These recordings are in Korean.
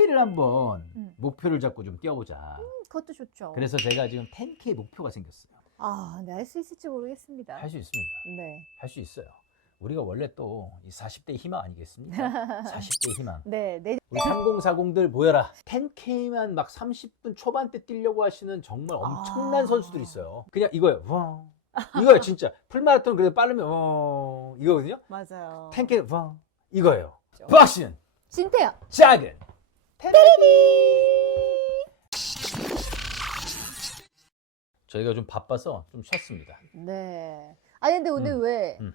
10K를 한번 음. 목표를 잡고 좀 뛰어보자. 그것도 좋죠. 그래서 제가 지금 10K 목표가 생겼어요. 아, 네, 할수 있을지 모르겠습니다. 할 수 있습니다. 네. 할 수 있어요. 우리가 원래 또 이 40대 희망 아니겠습니까? 40대 희망. 네, 내 우리 3040들 모여라. 10K만 막 30분 초반대 뛰려고 하시는 정말 엄청난 아. 선수들이 있어요. 그냥 이거예요. 와. 이거예요, 진짜. 풀마라톤 그래도 빠르면 어 이거거든요. 맞아요. 10K 와. 이거예요. 그렇죠. 박신 진태야. 작은 저희가 좀 바빠서 좀 쉬었습니다. 네. 아니 근데 오늘 음, 왜 음.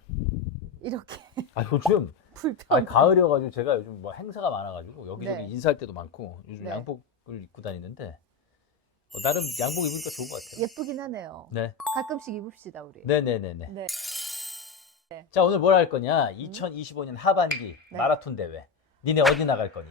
이렇게 아 요즘 불편? 아니, 가을이어가지고 제가 요즘 뭐 행사가 많아가지고 여기저기 네. 인사할 때도 많고 요즘 네. 양복을 입고 다니는데 어, 나름 양복 입으니까 좋은 것 같아요. 예쁘긴 하네요. 네, 가끔씩 입읍시다 우리. 네, 네, 네, 네. 네. 자 오늘 뭘 할 거냐? 2025년 하반기 음. 네. 마라톤 대회. 니네 어디 나갈 거니?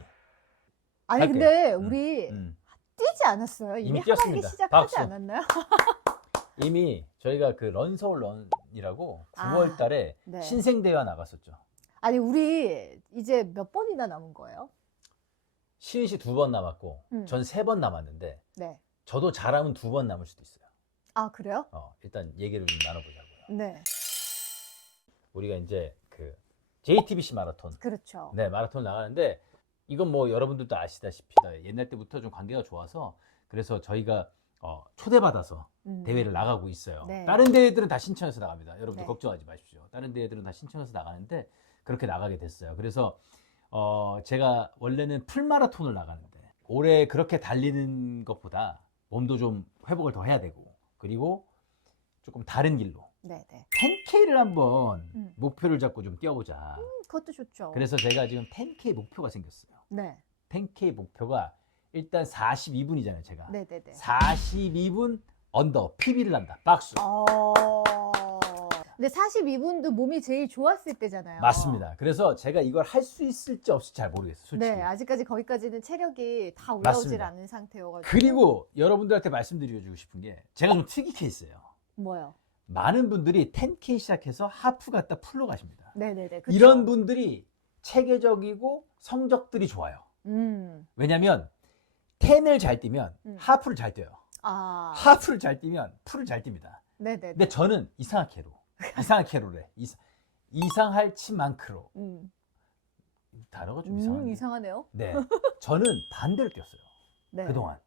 아니 할게요. 근데 음, 우리 음. 뛰지 않았어요? 이미, 이미 하반기 뛰었습니다. 시작하지 박수. 않았나요? 이미 저희가 그 런서울 런이라고 아, 9월 달에 네. 신생 대회 나갔었죠. 아니 우리 이제 몇 번이나 남은 거예요? 시은 씨 두 번 남았고 음. 전 세 번 남았는데 네. 저도 잘하면 두 번 남을 수도 있어요. 아 그래요? 어, 일단 얘기를 좀 나눠보자고요. 네. 우리가 이제 그 JTBC 마라톤, 그렇죠. 네 마라톤 나가는데 이건 뭐 여러분들도 아시다시피 옛날 때부터 좀 관계가 좋아서 그래서 저희가 어, 초대받아서 음. 대회를 나가고 있어요. 네. 다른 대회들은 다 신청해서 나갑니다. 여러분들 네. 걱정하지 마십시오. 다른 대회들은 다 신청해서 나가는데 그렇게 나가게 됐어요. 그래서 어, 제가 원래는 풀마라톤을 나가는데 올해 그렇게 달리는 것보다 몸도 좀 회복을 더 해야 되고 그리고 조금 다른 길로 네, 네. 10K를 한번 음. 목표를 잡고 좀 뛰어보자. 음, 그것도 좋죠. 그래서 제가 지금 10K 목표가 생겼어요. 네. 10K 목표가 일단 42분이잖아요, 제가. 네, 네, 네. 42분 언더 PB를 한다. 박수. 어. 근데 42분도 몸이 제일 좋았을 때잖아요. 맞습니다. 그래서 제가 이걸 할 수 있을지 없을지 잘 모르겠어요, 솔직히. 네, 아직까지 거기까지는 체력이 다 올라오질 맞습니다. 않은 상태여가지고. 그리고 여러분들한테 말씀드리고 싶은 게 제가 좀 특이 케이스예요. 뭐요? 많은 분들이 10K 시작해서 하프 갔다 풀로 가십니다. 네, 네, 네. 그쵸? 이런 분들이 체계적이고 성적들이 좋아요. 음. 왜냐면 10을 잘 뛰면 음. 하프를 잘 뛰어요. 아. 하프를 잘 뛰면 풀을 잘 뜁니다. 네, 네. 근데 저는 이상하게로 이상하게로래. 이상, 이상할 치만크로 음. 단어가 좀 음. 이상하네요. 네, 저는 반대로 뛰었어요. 네. 그동안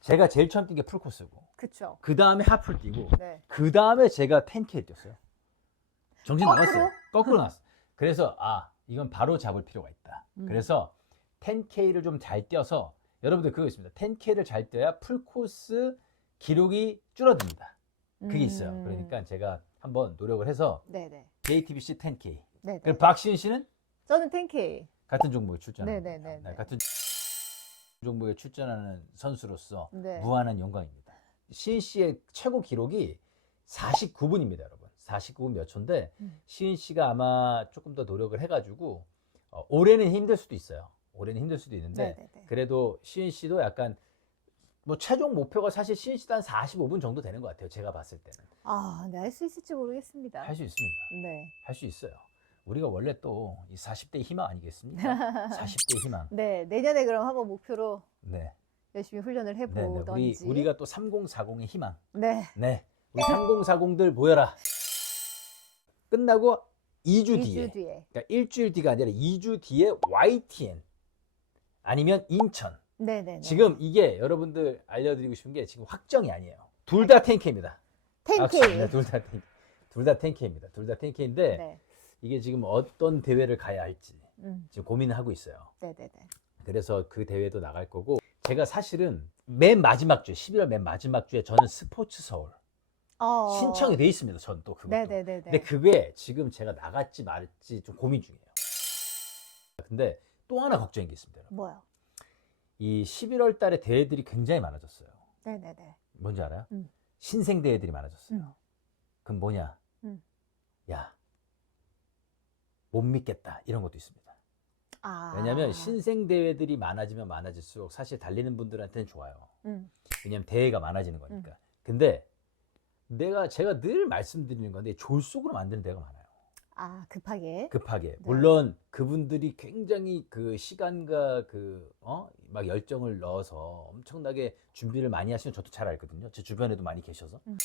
제가 제일 처음 뛴 게 풀코스고 그쵸. 그 다음에 하프를 뛰고 네. 그 다음에 제가 10K 뛰었어요. 정신 거꾸로? 나갔어요. 거꾸로 나왔어. 그래서 아 이건 바로 잡을 필요가 있다. 음. 그래서 10K를 좀 잘 뛰어서 여러분들 그거 있습니다. 10K를 잘 뛰어야 풀코스 기록이 줄어듭니다. 그게 있어요. 음. 그러니까 제가 한번 노력을 해서 네, 네. JTBC 10K. 네, 네. 그리고 박시은 씨는 저는 10K. 같은 종목에 출전합니다. 네. 같은 종목에 출전하는 선수로서 네. 무한한 영광입니다. 시은 씨의 최고 기록이 49분입니다, 여러분. 49분 몇 초인데 음. 시은 씨가 아마 조금 더 노력을 해가지고 어, 올해는 힘들 수도 있어요. 올해는 힘들 수도 있는데 네, 네, 네. 그래도 시은 씨도 약간 뭐 최종 목표가 사실 시은 씨도 한 45분 정도 되는 것 같아요. 제가 봤을 때는 아, 네, 할수 있을지 모르겠습니다. 할 수 있습니다. 네. 할 수 있어요. 우리가 원래 또 이 40대 희망 아니겠습니까? 40대 희망. 네, 내년에 그럼 한번 목표로 네. 열심히 훈련을 네, 네. 우리 해보던지. 우리가 또 3040의 희망. 네. 네. 우리 3040들 모여라. 끝나고 2주 뒤에. 2주 뒤에. 그러니까 일주일 뒤가 아니라 2주 뒤에 YTN 아니면 인천. 네, 네, 네. 지금 이게 여러분들 알려드리고 싶은 게 지금 확정이 아니에요. 둘 다 10K입니다. 10K. 네, 둘다 10K. 둘다 10K입니다. 둘 다 10K인데 네. 이게 지금 어떤 대회를 가야 할지 음. 지금 고민을 하고 있어요. 네, 네, 네. 그래서 그 대회도 나갈 거고 제가 사실은 맨 마지막 주에 11월 맨 마지막 주에 저는 스포츠 서울 어. 신청이 돼 있습니다. 전 또 그것도. 네, 네, 네, 네. 근데 그게 지금 제가 나갈지 말지 좀 고민 중이에요. 근데 또 하나 걱정인 게 있습니다. 여러분. 뭐요? 이 11월 달에 대회들이 굉장히 많아졌어요. 네, 네, 네. 뭔지 알아요? 음. 신생 대회들이 많아졌어요. 음. 그럼 뭐냐? 음. 야, 못 믿겠다. 이런 것도 있습니다. 아. 왜냐하면 신생 대회들이 많아지면 많아질수록 사실 달리는 분들한테는 좋아요. 음. 왜냐면 대회가 많아지는 거니까. 근데 내가 제가 늘 말씀드리는 건데 졸속으로 만드는 대회가 많아요. 아, 급하게. 급하게. 물론 그분들이 굉장히 그 시간과 그, 어? 막 열정을 넣어서 엄청나게 준비를 많이 하시는 저도 잘 알거든요. 제 주변에도 많이 계셔서. 음.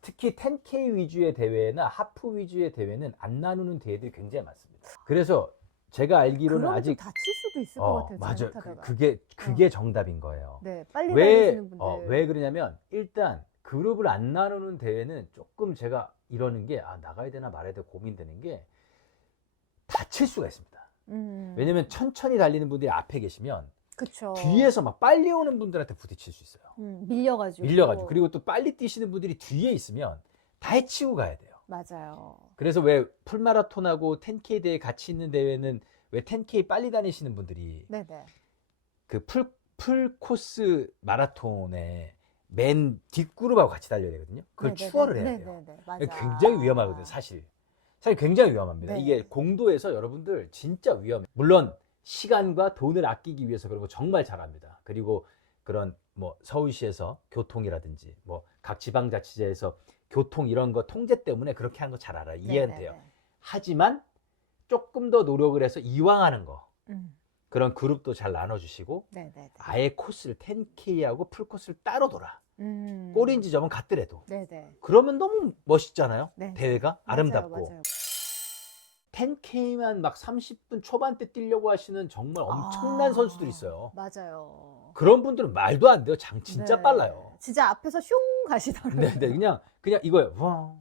특히 10K 위주의 대회나 하프 위주의 대회는 안 나누는 대회들이 굉장히 많습니다. 그래서 제가 알기로는 아직 좀 다칠 수도 있을 것 어, 같아요. 맞아요. 잘못하다가. 그, 게 그게 정답인 거예요. 네, 빨리 왜. 어, 왜 그러냐면 일단 그룹을 안 나누는 대회는 조금 제가 이러는 게 아, 나가야 되나 말아야 되나 고민되는 게 다칠 수가 있습니다. 음, 왜냐면 천천히 달리는 분들이 앞에 계시면 그쵸. 뒤에서 막 빨리 오는 분들한테 부딪힐 수 있어요. 음, 밀려가지고. 밀려가지고 그리고 또 빨리 뛰시는 분들이 뒤에 있으면 다 해치고 가야 돼요. 맞아요. 그래서 왜 풀마라톤하고 10K 대회 같이 있는 대회는 왜 10K 빨리 다니시는 분들이 네네. 그 풀, 풀 코스 마라톤에 맨 뒷그룹하고 같이 달려야 되거든요. 그걸 네네네. 추월을 해야 돼요. 네네네. 맞아. 굉장히 위험하거든요, 사실. 사실 굉장히 위험합니다. 네. 이게 공도에서 여러분들 진짜 위험해요. 물론 시간과 돈을 아끼기 위해서 그런 거 정말 잘합니다. 그리고 그런 뭐 서울시에서 교통이라든지 뭐 각 지방자치제에서 교통 이런 거 통제 때문에 그렇게 하는 거 잘 알아요. 이해는 돼요. 네네네. 하지만 조금 더 노력을 해서 이왕 하는 거 음, 그런 그룹도 잘 나눠주시고 네네네. 아예 코스를 10K하고 풀 코스를 따로 돌아. 음. 꼬리인지 점은 같더라도. 네네. 그러면 너무 멋있잖아요. 네. 대회가 맞아요, 아름답고. 맞아요. 10K만 막 30분 초반대 뛰려고 하시는 정말 엄청난 아, 선수들이 있어요. 맞아요. 그런 분들은 말도 안 돼요. 장 진짜 네. 빨라요. 진짜 앞에서 슝 가시더라고요. 네, 네, 그냥 그냥 이거예요. 와.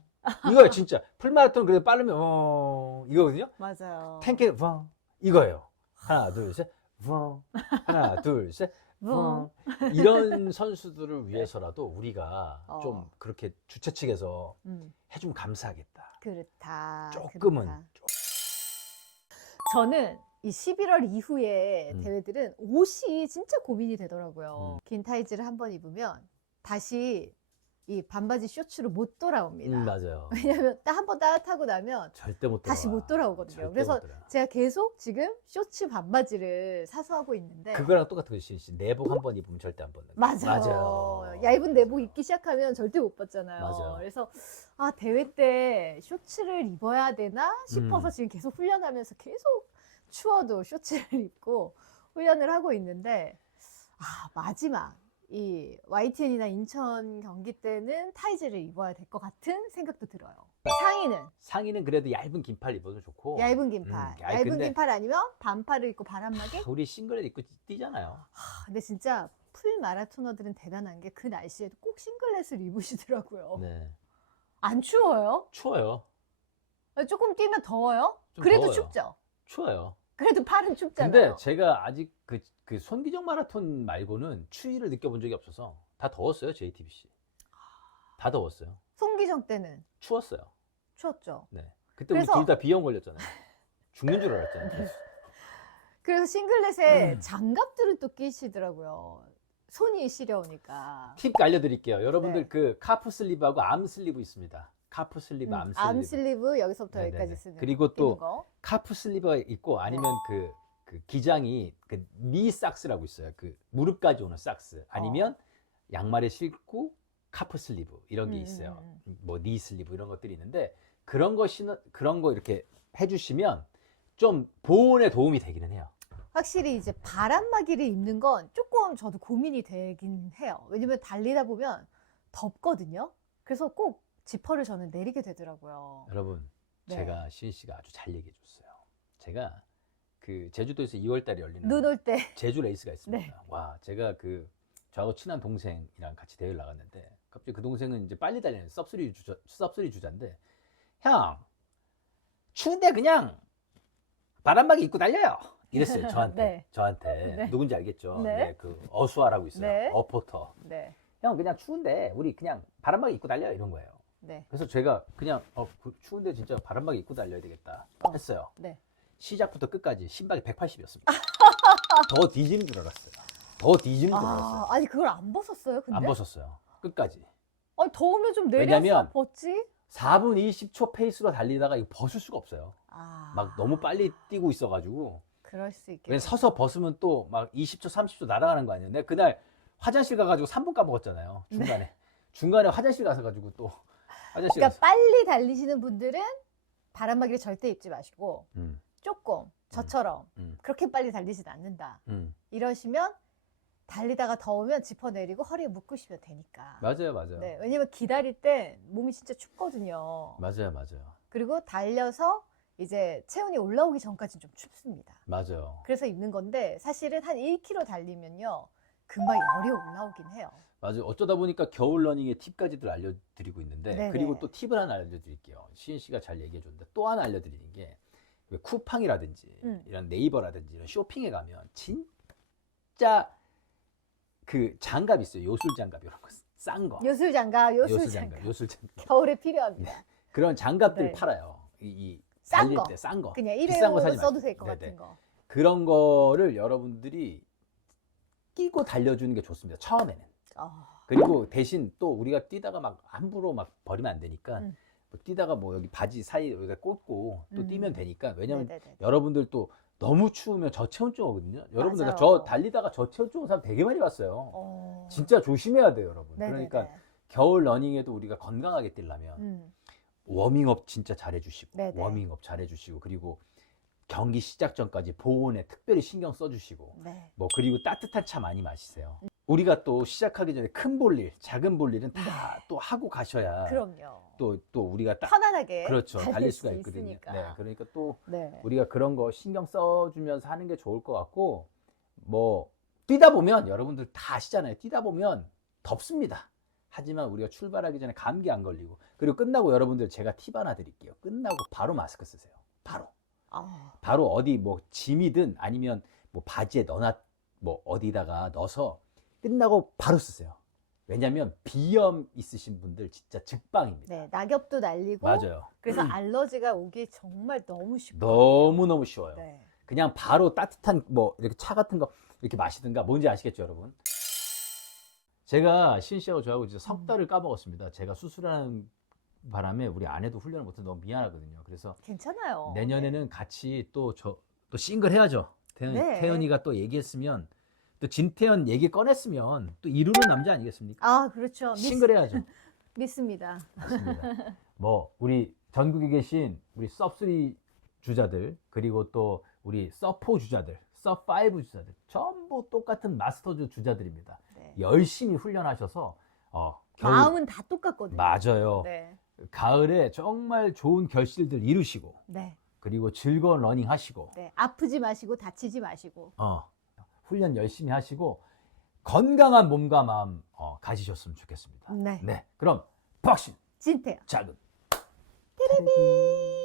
이거예요, 진짜. 풀마라톤 그래도 빠르면 와. 이거거든요. 맞아요. 10K 와. 이거예요. 하나, 둘, 셋. 와. 하나, 둘, 셋. 뭐. 와. 이런 선수들을 위해서라도 우리가 어. 좀 그렇게 주최 측에서 음, 해주면 감사하겠다. 그렇다. 조금은. 그렇다. 저는 이 11월 이후에 음. 대회들은 옷이 진짜 고민이 되더라고요. 음. 긴 타이즈를 한 번 입으면 다시 이 반바지 쇼츠로 못 돌아옵니다. 음, 맞아요. 왜냐면 한번 따뜻하고 나면 절대 못 돌아. 다시 못 돌아오거든요. 절대 그래서 못 돌아와. 제가 계속 지금 쇼츠 반바지를 사서 하고 있는데 그거랑 똑같은 거지. 씨. 내복 한 번 입으면 절대 안 벗는 거. 맞아요. 맞아요. 얇은 내복 입기 시작하면 절대 못 벗잖아요. 맞아요. 그래서 아 대회 때 쇼츠를 입어야 되나 싶어서 음. 지금 계속 훈련하면서 계속 추워도 쇼츠를 입고 훈련을 하고 있는데 아 마지막 이 YTN이나 인천 경기 때는 타이즈를 입어야 될 것 같은 생각도 들어요. 상의는 상의는 그래도 얇은 긴팔 입어도 좋고. 얇은 긴팔, 음, 아이, 얇은 근데- 긴팔 아니면 반팔을 입고 바람막이. 아, 우리 싱글렛 입고 뛰잖아요. 아, 근데 진짜 풀 마라토너들은 대단한 게 그 날씨에도 꼭 싱글렛을 입으시더라고요. 네. 안 추워요? 추워요. 아니, 조금 뛰면 더워요? 좀 그래도 더워요. 춥죠? 추워요. 그래도 팔은 춥잖아요. 근데 제가 아직 그, 그 손기정 마라톤 말고는 추위를 느껴본 적이 없어서 다 더웠어요, JTBC. 다 더웠어요. 송기정 때는 추웠어요. 추웠죠. 네. 그때 그래서- 둘 다 비염 걸렸잖아요. 죽는 줄 알았잖아요. 그래서 싱글렛에 음. 장갑들은 또 끼시더라고요. 손이 시려우니까. 팁 알려드릴게요. 여러분들 네. 그 카프 슬리브하고 암 슬리브 있습니다. 카프 슬리브, 암 음, 슬리브. 암 슬리브 여기서부터 네네네. 여기까지 쓰는 그리고 끼는 또 거. 카프 슬리브가 있고 아니면 그, 그 기장이 그 니 삭스라고 있어요. 그 무릎까지 오는 삭스. 아니면 양말에 신고 카프 슬리브 이런 게 음, 있어요. 음, 뭐니 슬리브 이런 것들이 있는데 그런 거 신어 그런 거 이렇게 해주시면 좀 보온에 도움이 되기는 해요. 확실히 이제 바람막이를 입는 건 조금 저도 고민이 되긴 해요. 왜냐면 달리다 보면 덥거든요. 그래서 꼭 지퍼를 저는 내리게 되더라고요. 여러분 네. 제가 시은 씨가 아주 잘 얘기해 줬어요. 제가 그 제주도에서 2월 달에 열리는 눈올 때. 제주 레이스가 있습니다. 네. 와, 제가 그 저하고 친한 동생이랑 같이 대회를 나갔는데 갑자기 그 동생은 이제 빨리 달리는 쌉소리 주자, 쌉소리 주자인데 형 추운데 그냥 바람막이 입고 달려요. 이랬어요 저한테. 네. 저한테 네. 누군지 알겠죠? 네. 네, 그 어수아라고 있어요. 네. 어포터. 네. 형 그냥 추운데 우리 그냥 바람막이 입고 달려요 이런 거예요. 네. 그래서 제가 그냥 어, 그 추운데 진짜 바람막이 입고 달려야 되겠다 어. 했어요. 네. 시작부터 끝까지 신발이 180이었습니다. 더 뒤지는 줄 알았어요. 더줄 알았어요. 아, 아니 그걸 안 벗었어요, 근데? 안 벗었어요. 끝까지. 아니 더우면 좀 내려서 왜냐면 벗지? 4분 20초 페이스로 달리다가 이거 벗을 수가 없어요. 아. 막 너무 빨리 뛰고 있어가지고. 그럴 수 있겠네. 서서 벗으면 또 막 20초, 30초 날아가는 거 아니에요. 내가 그날 화장실 가가지고 3분 까먹었잖아요. 중간에. 중간에 화장실 가서 가지고 또 화장실 네. 그러니까 가서. 빨리 달리시는 분들은 바람막이를 절대 입지 마시고 음, 조금 저처럼 음, 그렇게 빨리 달리진 않는다. 음. 이러시면 달리다가 더우면 짚어내리고 허리에 묶으시면 되니까. 맞아요, 맞아요. 네, 왜냐면 기다릴 때 몸이 진짜 춥거든요. 맞아요, 맞아요. 그리고 달려서 이제 체온이 올라오기 전까지는 좀 춥습니다. 맞아요. 그래서 입는 건데 사실은 한 1km 달리면요. 금방 열이 올라오긴 해요. 맞아요. 어쩌다 보니까 겨울 러닝의 팁까지들 알려드리고 있는데 네네. 그리고 또 팁을 하나 알려드릴게요. 시은 씨가 잘 얘기해 줬는데 또 하나 알려드리는 게왜 쿠팡이라든지 음. 이런 네이버라든지 이런 쇼핑에 가면 진짜 그 장갑 있어요. 요술 장갑 이런 거 싼 거. 요술 장갑, 요술, 요술 장갑. 장갑, 요술 장갑. 겨울에 필요합니다. 그런 장갑들 네. 팔아요. 이, 이 싼 거. 때싼 거. 그냥 일회용으로 써도 마시고. 될것 네네. 같은 거. 그런 거를 여러분들이 끼고 달려주는 게 좋습니다. 처음에는. 어, 그리고 대신 또 우리가 뛰다가 막 함부로 막 버리면 안 되니까 음. 뭐 뛰다가 뭐 여기 바지 사이 여기가 꽂고 또 음. 뛰면 되니까 왜냐면 네네네. 여러분들 또 너무 추우면 저체온증 오거든요. 여러분들 맞아요. 저 달리다가 저체온증 온 사람 되게 많이 봤어요. 어, 진짜 조심해야 돼요, 여러분. 네네네. 그러니까 겨울 러닝에도 우리가 건강하게 뛰려면 음, 워밍업 진짜 잘해주시고 네네. 워밍업 잘해주시고 그리고 경기 시작 전까지 보온에 특별히 신경 써주시고 네. 뭐 그리고 따뜻한 차 많이 마시세요. 우리가 또 시작하기 전에 큰 볼일, 작은 볼일은 다 또 하고 가셔야 네. 그럼요. 또 또 우리가 딱 편안하게 그렇죠 달릴 수 수가 있거든요. 있으니까. 네, 그러니까 또 네. 우리가 그런 거 신경 써주면서 하는 게 좋을 것 같고 뭐 뛰다 보면 여러분들 다 아시잖아요. 뛰다 보면 덥습니다. 하지만 우리가 출발하기 전에 감기 안 걸리고 그리고 끝나고 여러분들 제가 팁 하나 드릴게요. 끝나고 바로 마스크 쓰세요. 바로 아, 바로 어디 뭐 짐이든 아니면 뭐 바지에 넣어놔 뭐 어디다가 넣어서 끝나고 바로 쓰세요. 왜냐면 비염 있으신 분들 진짜 즉방입니다. 네. 낙엽도 날리고 맞아요. 그래서 알러지가 오기 정말 너무 쉽고 너무 너무 쉬워요. 네. 그냥 바로 따뜻한 뭐 이렇게 차 같은 거 이렇게 마시든가 뭔지 아시겠죠, 여러분? 제가 신 씨하고 저하고 진짜 석 달을 까먹었습니다. 제가 수술하는 바람에 우리 아내도 훈련을 못해서 너무 미안하거든요. 그래서 괜찮아요. 내년에는 같이 또 저 또 싱글 해야죠. 태연, 네. 태연이가 또 얘기했으면 또 진태연 얘기 꺼냈으면 또 이루는 남자 아니겠습니까? 아, 그렇죠. 믿, 싱글 해야죠. 믿습니다. 맞습니다. 뭐 우리 전국에 계신 우리 섭3 주자들 그리고 또 우리 섭4 주자들, 섭5 주자들 전부 똑같은 마스터즈 주자들입니다. 네. 열심히 훈련하셔서 어, 겨울 마음은 다 똑같거든요. 맞아요. 네. 가을에 정말 좋은 결실들 이루시고 네. 그리고 즐거운 러닝 하시고 네. 아프지 마시고 다치지 마시고. 어, 훈련 열심히 하시고 건강한 몸과 마음 어, 가지셨으면 좋겠습니다. 네. 네, 그럼 박신 진태요. 작은 테레비.